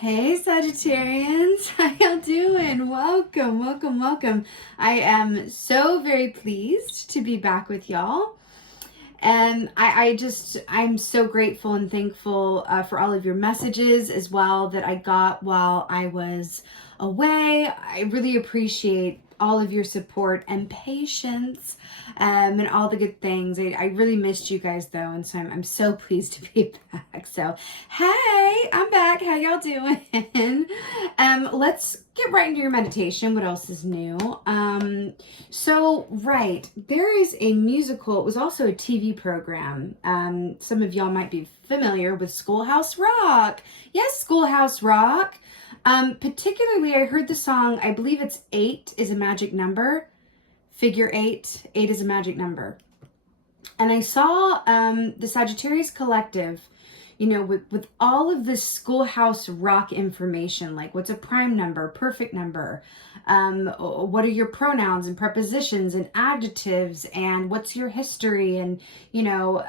Hey Sagittarians, how y'all doing? Welcome, welcome, welcome. I am so very pleased to be back with y'all. And I'm so grateful and thankful for all of your messages as well that I got while I was away. I really appreciate all of your support and patience and all the good things. I really missed you guys though, and so I'm so pleased to be back. So, hey, I'm back. How y'all doing? Let's get right into your meditation. What else is new? Right, there is a musical. It was also a TV program. Some of y'all might be familiar with Schoolhouse Rock. Yes, Schoolhouse Rock. Particularly, I heard the song, I believe it's 8 is a magic number. Figure 8. 8 is a magic number. And I saw the Sagittarius Collective, you know, with all of this Schoolhouse Rock information, like what's a prime number, perfect number, what are your pronouns and prepositions and adjectives, and what's your history, and, you know,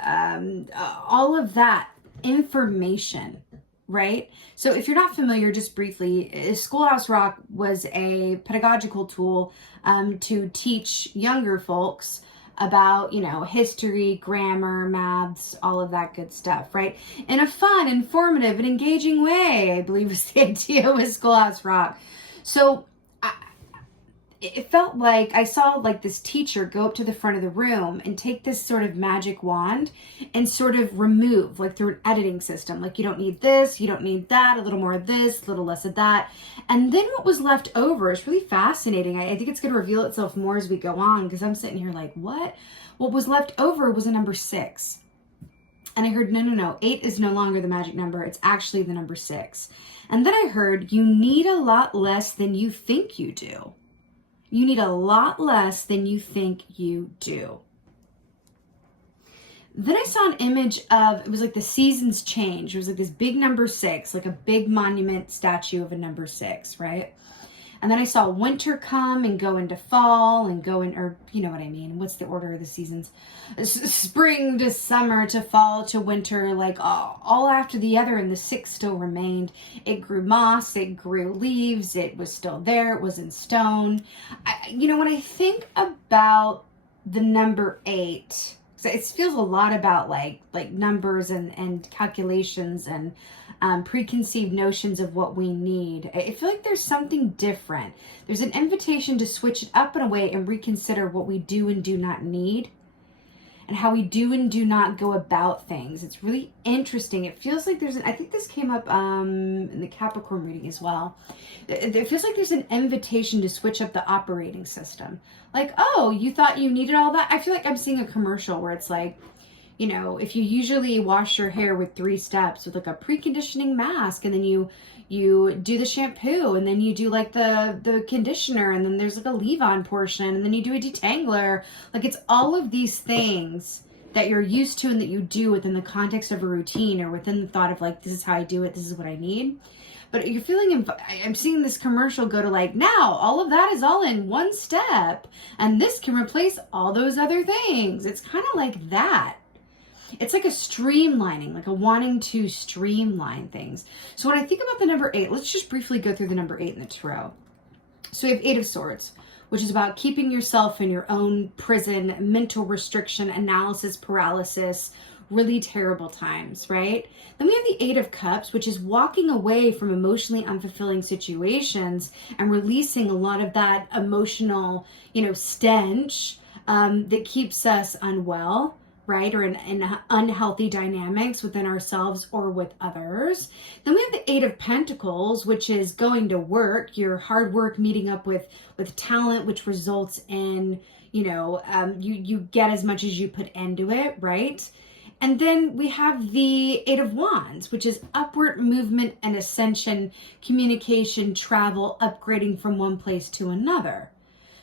all of that information. Right? So if you're not familiar, just briefly, Schoolhouse Rock was a pedagogical tool to teach younger folks about, you know, history, grammar, maths, all of that good stuff, right? In a fun, informative, and engaging way, I believe was the idea with Schoolhouse Rock. So it felt like I saw like this teacher go up to the front of the room and take this sort of magic wand and sort of remove, like through an editing system, like you don't need this, you don't need that, a little more of this, a little less of that. And then what was left over is really fascinating. I think it's going to reveal itself more as we go on, because I'm sitting here like, what? What was left over was a number 6. And I heard, no, 8 is no longer the magic number. It's actually the number 6. And then I heard, you need a lot less than you think you do. You need a lot less than you think you do. Then I saw an image of, it was like the seasons change. It was like this big number 6, like a big monument statue of a number 6, right? And then I saw winter come and go into fall and go in, or you know what I mean? What's the order of the seasons? Spring to summer to fall to winter, like all after the other, and the 6 still remained. It grew moss, it grew leaves, it was still there, it was in stone. When I think about the number 8, it feels a lot about like numbers and calculations and preconceived notions of what we need. I feel like there's something different. There's an invitation to switch it up in a way and reconsider what we do and do not need, and how we do and do not go about things. It's really interesting. It feels like I think this came up in the Capricorn reading as well. It feels like there's an invitation to switch up the operating system. Like, oh, you thought you needed all that? I feel like I'm seeing a commercial where it's like, you know, if you usually wash your hair with 3 steps with like a preconditioning mask, and then you do the shampoo, and then you do like the conditioner, and then there's like a leave-on portion, and then you do a detangler. Like, it's all of these things that you're used to and that you do within the context of a routine, or within the thought of like, this is how I do it, this is what I need. But you're feeling, I'm seeing this commercial go to like, now all of that is all in one step, and this can replace all those other things. It's kind of like that. It's like a streamlining, like a wanting to streamline things. So when I think about the number 8, let's just briefly go through the number 8 in the tarot. So we have 8 of Swords, which is about keeping yourself in your own prison, mental restriction, analysis paralysis, really terrible times, right? Then we have the 8 of Cups, which is walking away from emotionally unfulfilling situations and releasing a lot of that emotional, stench that keeps us unwell, right? Or in unhealthy dynamics within ourselves or with others. Then we have the 8 of Pentacles, which is going to work, your hard work meeting up with talent, which results in, you get as much as you put into it, right? And then we have the 8 of Wands, which is upward movement and ascension, communication, travel, upgrading from one place to another.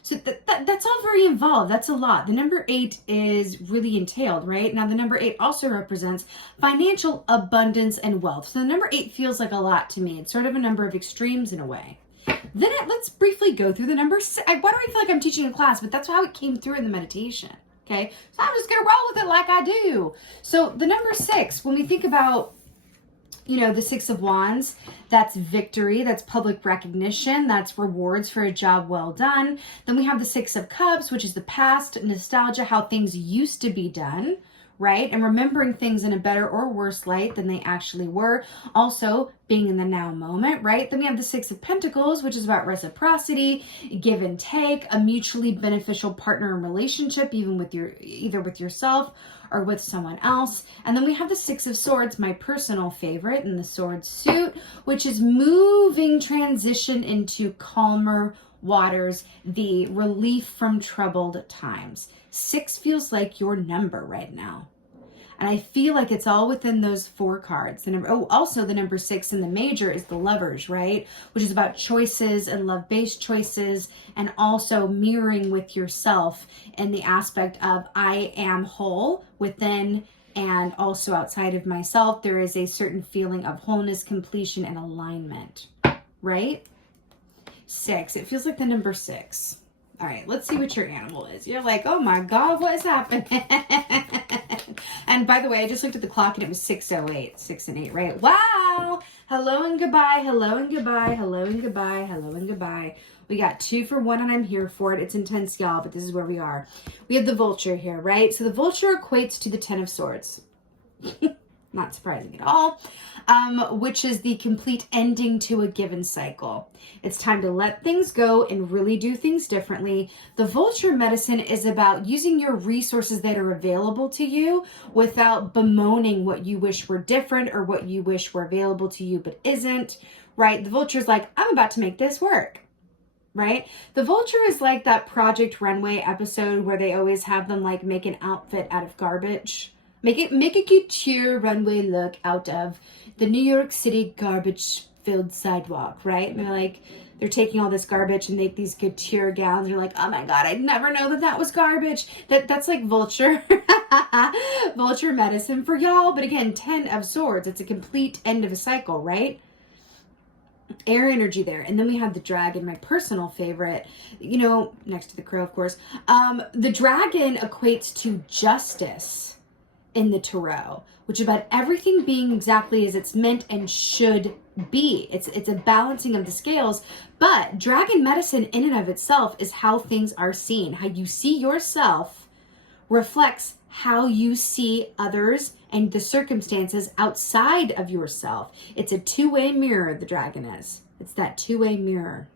So that's all very involved. That's a lot. The number 8 is really entailed, right? Now, the number 8 also represents financial abundance and wealth. So the number 8 feels like a lot to me. It's sort of a number of extremes in a way. Then let's briefly go through the number 6. Why do I feel like I'm teaching a class? But that's how it came through in the meditation. Okay, so I'm just going to roll with it like I do. So the number 6, when we think about you know, the Six of Wands, that's victory, that's public recognition, that's rewards for a job well done. Then we have the Six of Cups, which is the past, nostalgia, how things used to be done, right? And remembering things in a better or worse light than they actually were. Also, being in the now moment, right? Then we have the Six of Pentacles, which is about reciprocity, give and take, a mutually beneficial partner and relationship, even with either with yourself or with someone else. And then we have the Six of Swords, my personal favorite, in the sword suit, which is moving transition into calmer waters, the relief from troubled times. 6 feels like your number right now. And I feel like it's all within those 4 cards. Also the number 6 in the major is the Lovers, right? Which is about choices and love-based choices, and also mirroring with yourself in the aspect of I am whole within and also outside of myself. There is a certain feeling of wholeness, completion, and alignment, right? 6. It feels like the number 6. All right, let's see what your animal is. You're like, oh my God, what is happening? And by the way, I just looked at the clock and it was 6:08, 6 and 8, right? Wow. Hello and goodbye. Hello and goodbye. Hello and goodbye. Hello and goodbye. We got 2 for 1 and I'm here for it. It's intense, y'all, but this is where we are. We have the Vulture here, right? So the Vulture equates to the 10 of Swords. Not surprising at all, which is the complete ending to a given cycle. It's time to let things go and really do things differently. The Vulture medicine is about using your resources that are available to you without bemoaning what you wish were different or what you wish were available to you but isn't, right? The Vulture is like, I'm about to make this work. Right? The Vulture is like that Project Runway episode where they always have them like make an outfit out of garbage. Make a couture runway look out of the New York City garbage-filled sidewalk, right? And they're taking all this garbage and make these couture gowns. You're like, oh my God, I'd never know that was garbage. That's like Vulture, Vulture medicine for y'all. But again, 10 of Swords. It's a complete end of a cycle, right? Air energy there. And then we have the Dragon, my personal favorite, you know, next to the Crow, of course. The Dragon equates to justice in the tarot, which is about everything being exactly as it's meant and should be. It's a balancing of the scales, but dragon medicine in and of itself is how things are seen. How you see yourself reflects how you see others and the circumstances outside of yourself. It's a two-way mirror, the dragon is. It's that two-way mirror.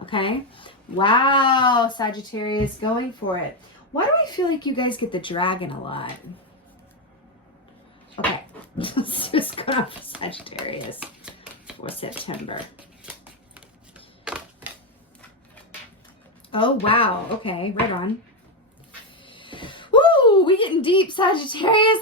Okay? Wow, Sagittarius, going for it. Why do I feel like you guys get the dragon a lot? Okay, let's just go off Sagittarius for September. Oh, wow. Okay, right on. Woo, we getting deep, Sagittarius.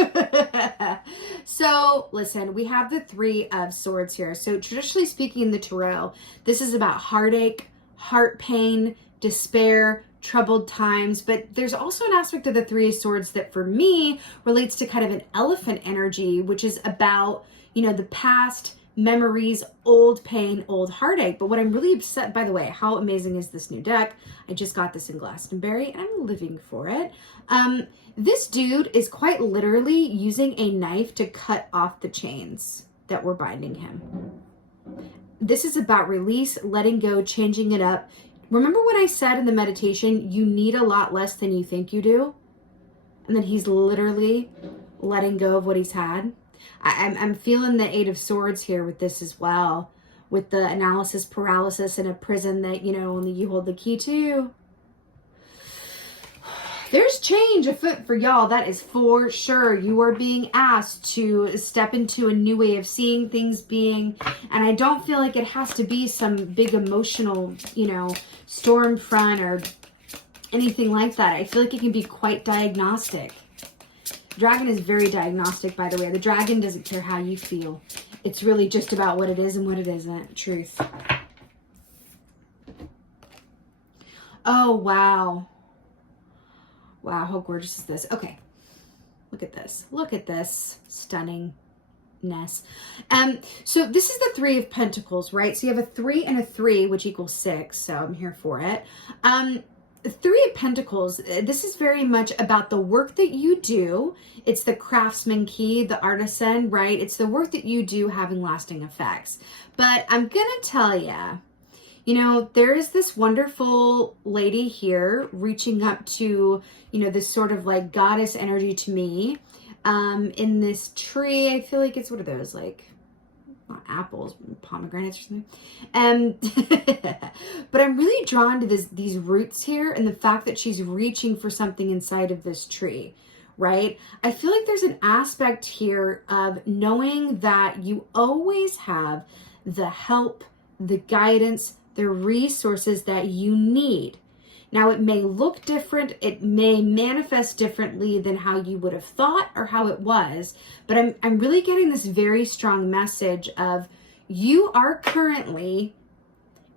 Okay. So, listen, we have the 3 of Swords here. So, traditionally speaking in the tarot, this is about heartache, heart pain, despair, troubled times, but there's also an aspect of the 3 of Swords that for me relates to kind of an elephant energy, which is about, you know, the past, memories, old pain, old heartache. But what I'm really upset, by the way, how amazing is this new deck? I just got this in Glastonbury and I'm living for it. This dude is quite literally using a knife to cut off the chains that were binding him. This is about release, letting go, changing it up. Remember when I said in the meditation, you need a lot less than you think you do? And then he's literally letting go of what he's had. I'm feeling the 8 of Swords here with this as well. With the analysis paralysis in a prison that, you know, only you hold the key to. There's change afoot for y'all. That is for sure. You are being asked to step into a new way of seeing things being, and I don't feel like it has to be some big emotional, you know, storm front or anything like that. I feel like it can be quite diagnostic. Dragon is very diagnostic, by the way. The dragon doesn't care how you feel. It's really just about what it is and what it isn't. Truth. Oh, wow. Wow, how gorgeous is this? Okay, look at this. Look at this stunningness. So this is the 3 of Pentacles, right? So you have a 3 and a 3, which equals 6. So I'm here for it. Three of Pentacles, this is very much about the work that you do. It's the craftsman key, the artisan, right? It's the work that you do having lasting effects. But I'm going to tell you, you know, there is this wonderful lady here reaching up to, you know, this sort of like goddess energy to me. In this tree, I feel like it's, what are those, like, not apples, pomegranates or something. But I'm really drawn to these roots here and the fact that she's reaching for something inside of this tree, right? I feel like there's an aspect here of knowing that you always have the help, the guidance, the resources that you need. Now, it may look different, it may manifest differently than how you would have thought or how it was, but I'm really getting this very strong message of you are currently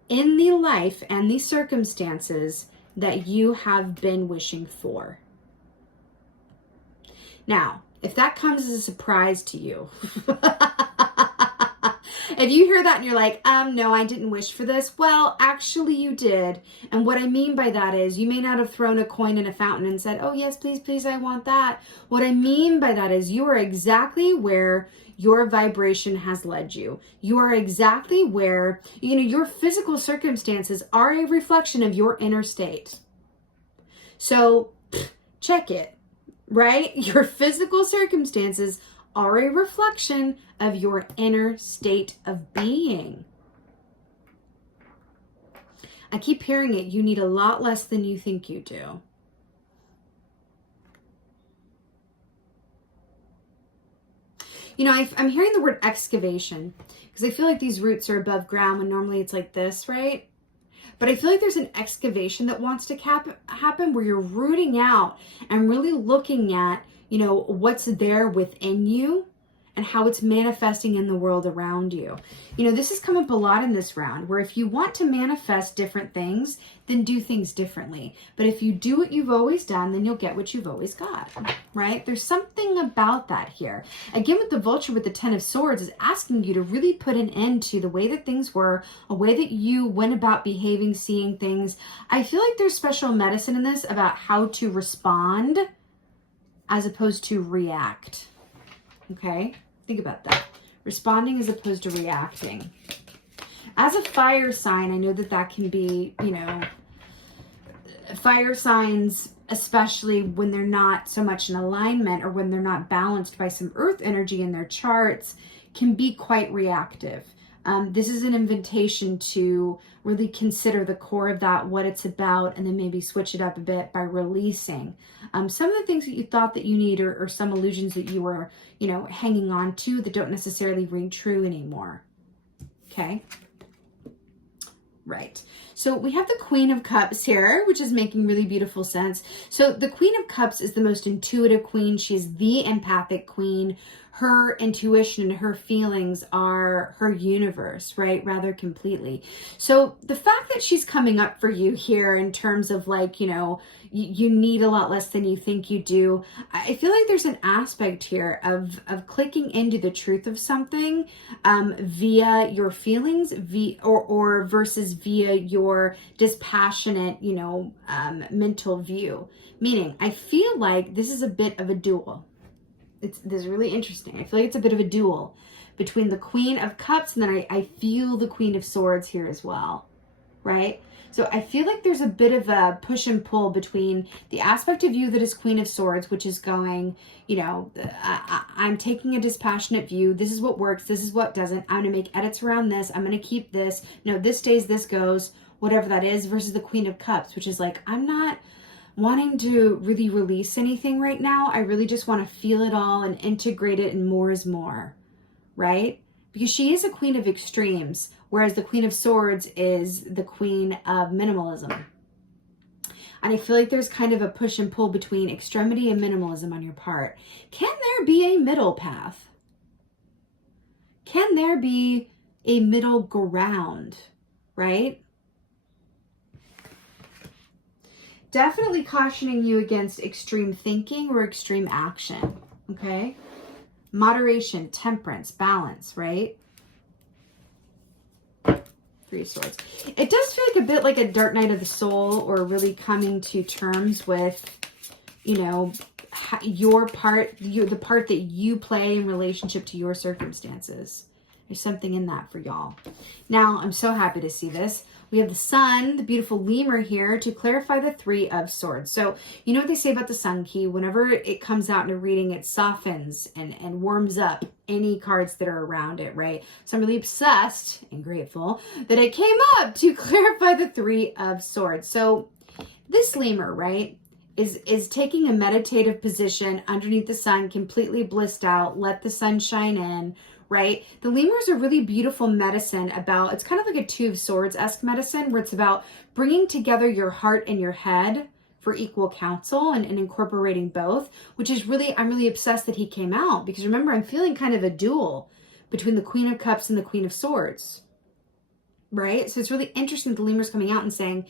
in the life and the circumstances that you have been wishing for. Now, if that comes as a surprise to you, if you hear that and you're like, no, I didn't wish for this. Well, actually you did. And what I mean by that is you may not have thrown a coin in a fountain and said, oh yes, please, please, I want that. What I mean by that is you are exactly where your vibration has led you. You are exactly where, you know, your physical circumstances are a reflection of your inner state. So check it, right? Your physical circumstances are a reflection of your inner state of being. I keep hearing it. You need a lot less than you think you do. You know, I'm hearing the word excavation because I feel like these roots are above ground when normally it's like this, right? But I feel like there's an excavation that wants to happen where you're rooting out and really looking at, you know, what's there within you and how it's manifesting in the world around you. You know, this has come up a lot in this round, where if you want to manifest different things, then do things differently. But if you do what you've always done, then you'll get what you've always got, right? There's something about that here. Again, with the vulture, with the 10 of Swords, is asking you to really put an end to the way that things were, a way that you went about behaving, seeing things. I feel like there's special medicine in this about how to respond as opposed to react, okay? Think about that. Responding as opposed to reacting. As a fire sign, I know that that can be, you know, fire signs, especially when they're not so much in alignment or when they're not balanced by some earth energy in their charts, can be quite reactive. This is an invitation to really consider the core of that, what it's about, and then maybe switch it up a bit by releasing some of the things that you thought that you need, or some illusions that you were, you know, hanging on to that don't necessarily ring true anymore. Okay. Right. So we have the Queen of Cups here, which is making really beautiful sense. So the Queen of Cups is the most intuitive queen. She's the empathic queen. Her intuition and her feelings are her universe, right? Rather completely. So the fact that she's coming up for you here in terms of like, you know, you need a lot less than you think you do. I feel like there's an aspect here of clicking into the truth of something via your feelings, or versus via your dispassionate, you know, mental view. Meaning, I feel like this is a bit of a duel. This is really interesting. I feel like it's a bit of a duel between the Queen of Cups, and then I feel the Queen of Swords here as well, right? So I feel like there's a bit of a push and pull between the aspect of you that is Queen of Swords, which is going, you know, I'm taking a dispassionate view. This is what works. This is what doesn't. I'm going to make edits around this. I'm going to keep this. No, this stays, this goes, whatever that is, versus the Queen of Cups, which is like, I'm not wanting to really release anything right now. I really just want to feel it all and integrate it, and more is more, right? Because she is a queen of extremes, whereas the Queen of Swords is the queen of minimalism. And I feel like there's kind of a push and pull between extremity and minimalism on your part. Can there be a middle path? Can there be a middle ground, right? Definitely cautioning you against extreme thinking or extreme action, okay? Moderation, temperance, balance, right? Three of Swords. It does feel like a bit like a dark night of the soul, or really coming to terms with, you know, your part, the part that you play in relationship to your circumstances. There's something in that for y'all. Now, I'm so happy to see this. We have the sun, the beautiful lemur here to clarify the Three of Swords. So, you know what they say about the sun key? Whenever it comes out in a reading, it softens and warms up any cards that are around it, right? So I'm really obsessed and grateful that it came up to clarify the Three of Swords. So this lemur, right, is taking a meditative position underneath the sun, completely blissed out, let the sun shine in, right? The lemur is a really beautiful medicine about, it's kind of like a Two of Swords-esque medicine where it's about bringing together your heart and your head for equal counsel and incorporating both, which is really, I'm really obsessed that he came out, because remember, I'm feeling kind of a duel between the Queen of Cups and the Queen of Swords, right? So it's really interesting the lemur's coming out and saying,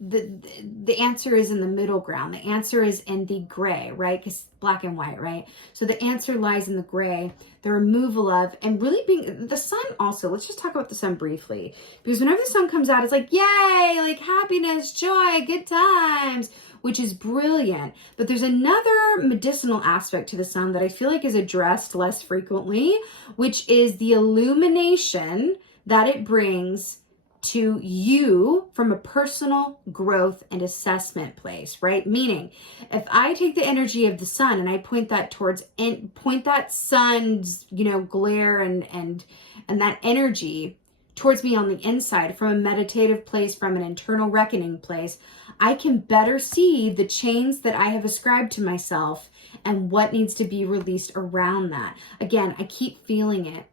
the answer is in the middle ground. The answer is in the gray, right? Because black and white, right? So the answer lies in the gray, the removal of, and really being, the sun also, let's just talk about the sun briefly. Because whenever the sun comes out, it's like, yay, like happiness, joy, good times, which is brilliant. But there's another medicinal aspect to the sun that I feel like is addressed less frequently, which is the illumination that it brings to you from a personal growth and assessment place, right? Meaning, if I take the energy of the sun and I point that towards, and point that sun's, you know, glare and that energy towards me on the inside from a meditative place, from an internal reckoning place, I can better see the chains that I have ascribed to myself and what needs to be released around that. Again, I keep feeling it.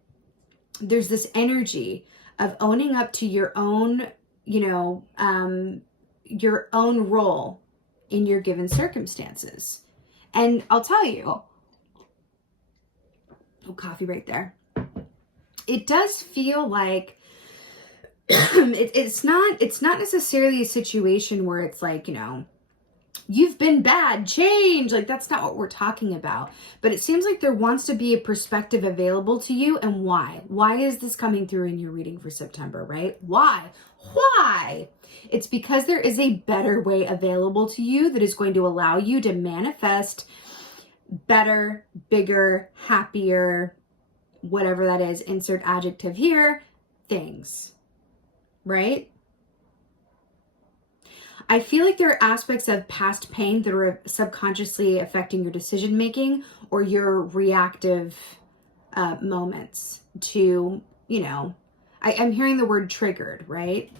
There's this energy of owning up to your own, you know, your own role in your given circumstances. And I'll tell you, oh, coffee right there. It does feel like it's not necessarily a situation where it's like, you know, you've been bad, change. Like, that's not what we're talking about. But it seems like there wants to be a perspective available to you. And why? Why is this coming through in your reading for September, right? Why? It's because there is a better way available to you that is going to allow you to manifest better, bigger, happier, whatever that is, insert adjective here, things, right? I feel like there are aspects of past pain that are subconsciously affecting your decision making or your reactive moments to, you know, I'm hearing the word triggered, right?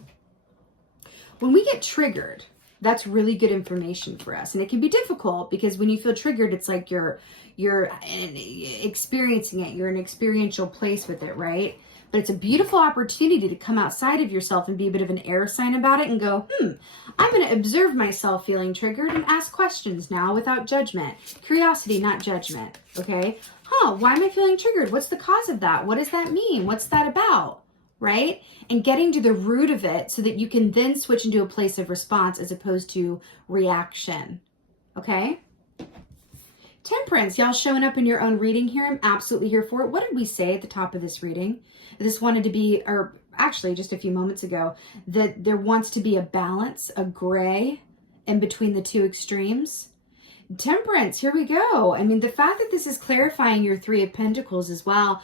When we get triggered, that's really good information for us. And it can be difficult because when you feel triggered, it's like you're experiencing it. You're in an experiential place with it, right? But it's a beautiful opportunity to come outside of yourself and be a bit of an air sign about it and go, I'm going to observe myself feeling triggered and ask questions now without judgment. Curiosity, not judgment. Okay? Why am I feeling triggered? What's the cause of that? What does that mean? What's that about? Right? And getting to the root of it so that you can then switch into a place of response as opposed to reaction. Okay? Temperance, y'all showing up in your own reading here. I'm absolutely here for it. What did we say at the top of this reading? This wanted to be, or actually just a few moments ago, that there wants to be a balance, a gray in between the two extremes. Temperance, here we go. I mean, the fact that this is clarifying your Three of Pentacles as well,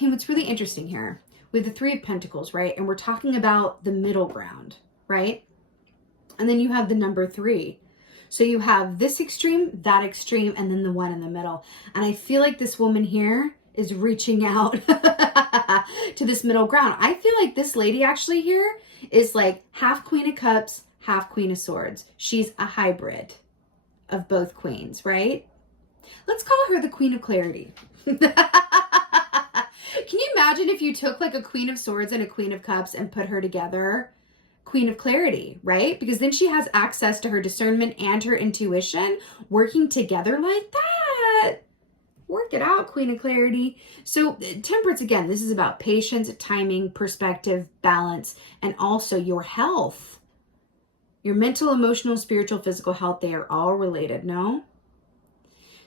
what's really interesting here with the Three of Pentacles, right? And we're talking about the middle ground, right? And then you have the number 3. So you have this extreme, that extreme, and then the one in the middle. And I feel like this woman here is reaching out to this middle ground. I feel like this lady actually here is like half Queen of Cups, half Queen of Swords. She's a hybrid of both queens, right? Let's call her the Queen of Clarity. Can you imagine if you took like a Queen of Swords and a Queen of Cups and put her together? Queen of Clarity, right? Because then she has access to her discernment and her intuition working together like that. Work it out, Queen of Clarity. So Temperance, again, this is about patience, timing, perspective, balance, and also your health. Your mental, emotional, spiritual, physical health, they are all related, no?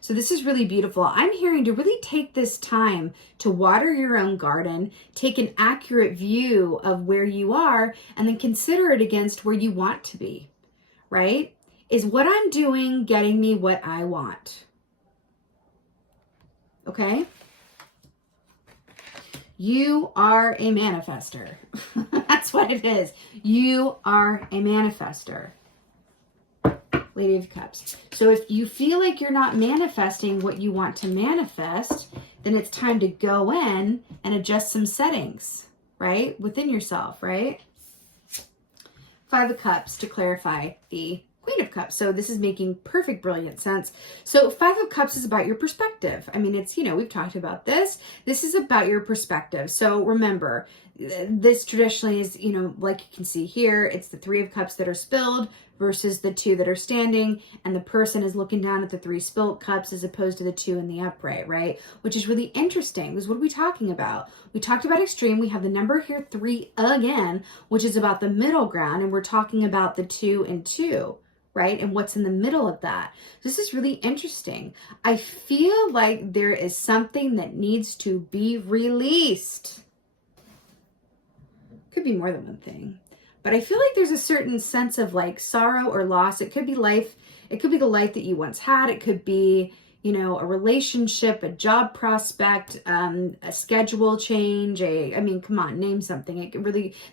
So this is really beautiful. I'm hearing to really take this time to water your own garden, take an accurate view of where you are, and then consider it against where you want to be, right? Is what I'm doing getting me what I want? Okay? You are a manifester. That's what it is. You are a manifester. Lady of Cups. So if you feel like you're not manifesting what you want to manifest, then it's time to go in and adjust some settings, right? Within yourself, right? Five of Cups to clarify the Queen of Cups. So this is making perfect, brilliant sense. So Five of Cups is about your perspective. I mean, it's, you know, we've talked about this. This is about your perspective. So remember, this traditionally is, you know, like you can see here, it's the Three of Cups that are spilled versus the two that are standing, and the person is looking down at the three spilt cups as opposed to the two in the upright, right? Which is really interesting, because what are we talking about? We talked about extreme. We have the number here 3 again, which is about the middle ground, and we're talking about the 2 and 2, right? And what's in the middle of that. This is really interesting. I feel like there is something that needs to be released. Could be more than one thing. But I feel like there's a certain sense of like sorrow or loss. It could be life. It could be the life that you once had. It could be, you know, a relationship, a job prospect, a schedule change. I mean, come on, name something. It's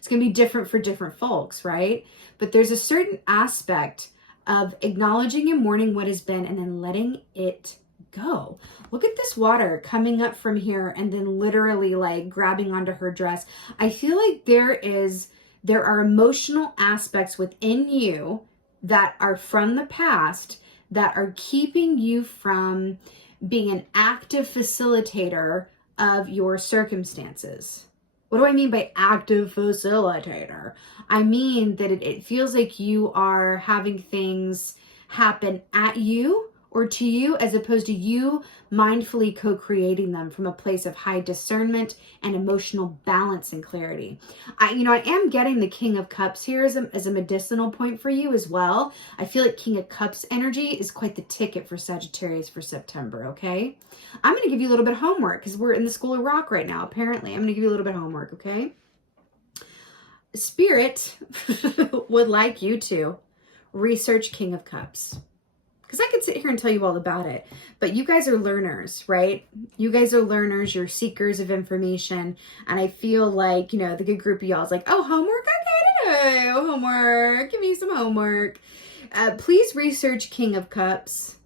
going to be different for different folks, right? But there's a certain aspect of acknowledging and mourning what has been and then letting it go. Look at this water coming up from here and then literally like grabbing onto her dress. I feel like there are emotional aspects within you that are from the past that are keeping you from being an active facilitator of your circumstances. What do I mean by active facilitator? I mean that it feels like you are having things happen at you or to you, as opposed to you mindfully co-creating them from a place of high discernment and emotional balance and clarity. I am getting the King of Cups here as a medicinal point for you as well. I feel like King of Cups energy is quite the ticket for Sagittarius for September, okay? I'm going to give you a little bit of homework because we're in the School of Rock right now, apparently. I'm going to give you a little bit of homework, okay? Spirit would like you to research King of Cups. Because I could sit here and tell you all about it, but you guys are learners, right? You guys are learners, you're seekers of information, and I feel like, you know, the good group of y'all is like, oh, homework? Okay, today, homework, give me some homework. Please research King of Cups.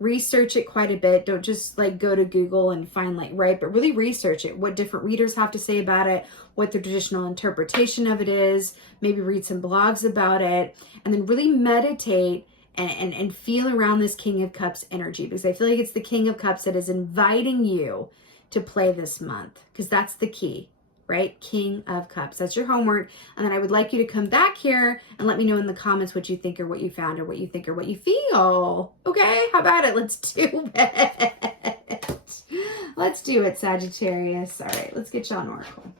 Research it quite a bit. Don't just like go to Google and find like, right, but really research it. What different readers have to say about it, what the traditional interpretation of it is, maybe read some blogs about it, and then really meditate and feel around this King of Cups energy, because I feel like it's the King of Cups that is inviting you to play this month, because that's the key, right? King of Cups. That's your homework. And then I would like you to come back here and let me know in the comments what you think or what you found or what you think or what you feel. Okay? How about it? Let's do it. Let's do it, Sagittarius. All right, let's get y'all an oracle.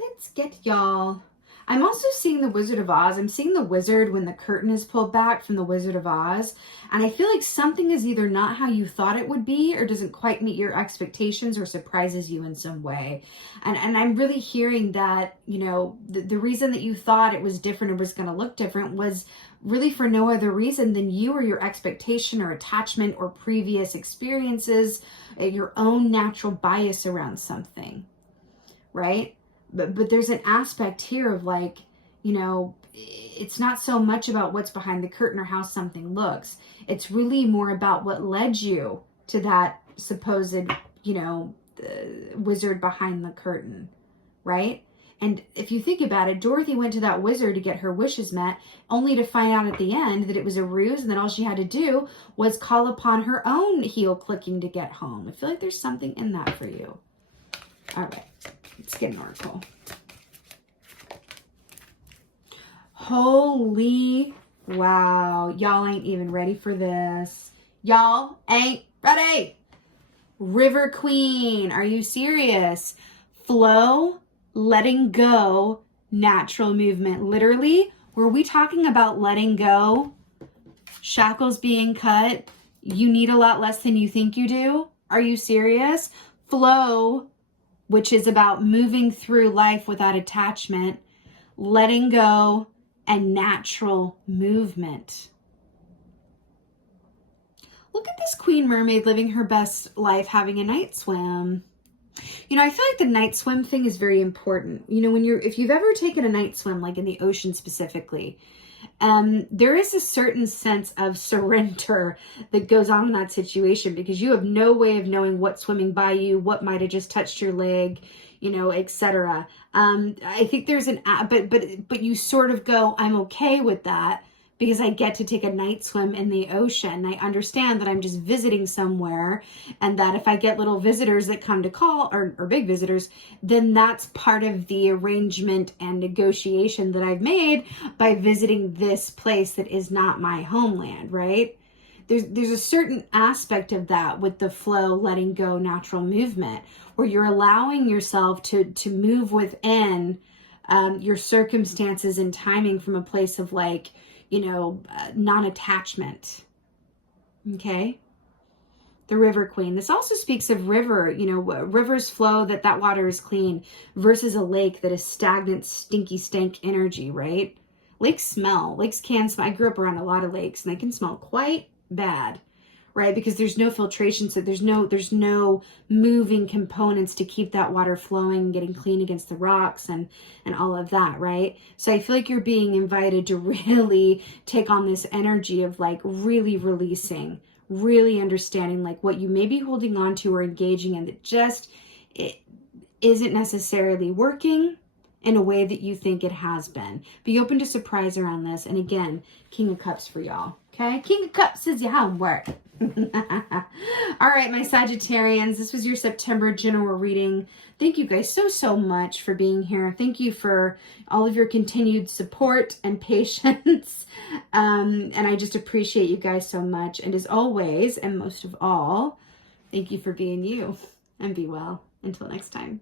Let's get y'all. I'm also seeing the Wizard of Oz. I'm seeing the wizard when the curtain is pulled back from the Wizard of Oz. And I feel like something is either not how you thought it would be or doesn't quite meet your expectations or surprises you in some way. And I'm really hearing that, you know, the reason that you thought it was different or was going to look different was really for no other reason than you or your expectation or attachment or previous experiences, your own natural bias around something, right? But there's an aspect here of like, you know, it's not so much about what's behind the curtain or how something looks. It's really more about what led you to that supposed, you know, wizard behind the curtain, right? And if you think about it, Dorothy went to that wizard to get her wishes met, only to find out at the end that it was a ruse, and that all she had to do was call upon her own heel clicking to get home. I feel like there's something in that for you. All right. Let's get an oracle. Holy wow. Y'all ain't even ready for this. Y'all ain't ready. River Queen. Are you serious? Flow, letting go, natural movement. Literally, were we talking about letting go? shackles being cut. You need a lot less than you think you do. Are you serious? Flow, which is about moving through life without attachment, letting go, and natural movement. Look at this Queen Mermaid living her best life, having a night swim. You know, I feel like the night swim thing is very important. You know, if you've ever taken a night swim, like in the ocean specifically, there is a certain sense of surrender that goes on in that situation, because you have no way of knowing what's swimming by you, what might have just touched your leg, you know, etc. I think there's but you sort of go, I'm okay with that because I get to take a night swim in the ocean. I understand that I'm just visiting somewhere, and that if I get little visitors that come to call, or big visitors, then that's part of the arrangement and negotiation that I've made by visiting this place that is not my homeland, right? There's a certain aspect of that with the flow, letting go, natural movement, where you're allowing yourself to move within your circumstances and timing from a place of, like, you know, non-attachment. Okay. The River Queen. This also speaks of river, you know, rivers flow, that water is clean, versus a lake that is stagnant, stinky, stank energy, right? Lakes smell. Lakes can smell. I grew up around a lot of lakes, and they can smell quite bad, right? Because there's no filtration, so there's no moving components to keep that water flowing, getting clean against the rocks and all of that, right? So I feel like you're being invited to really take on this energy of, like, really releasing, really understanding, like, what you may be holding on to or engaging in that just it isn't necessarily working in a way that you think it has been. Be open to surprise around this. And again, King of Cups for y'all. Okay? King of Cups is your homework. All right, my Sagittarians, this was your September general reading. Thank you guys so much for being here. Thank you for all of your continued support and patience. And I just appreciate you guys so much. And as always, and most of all, thank you for being you. And be well. Until next time.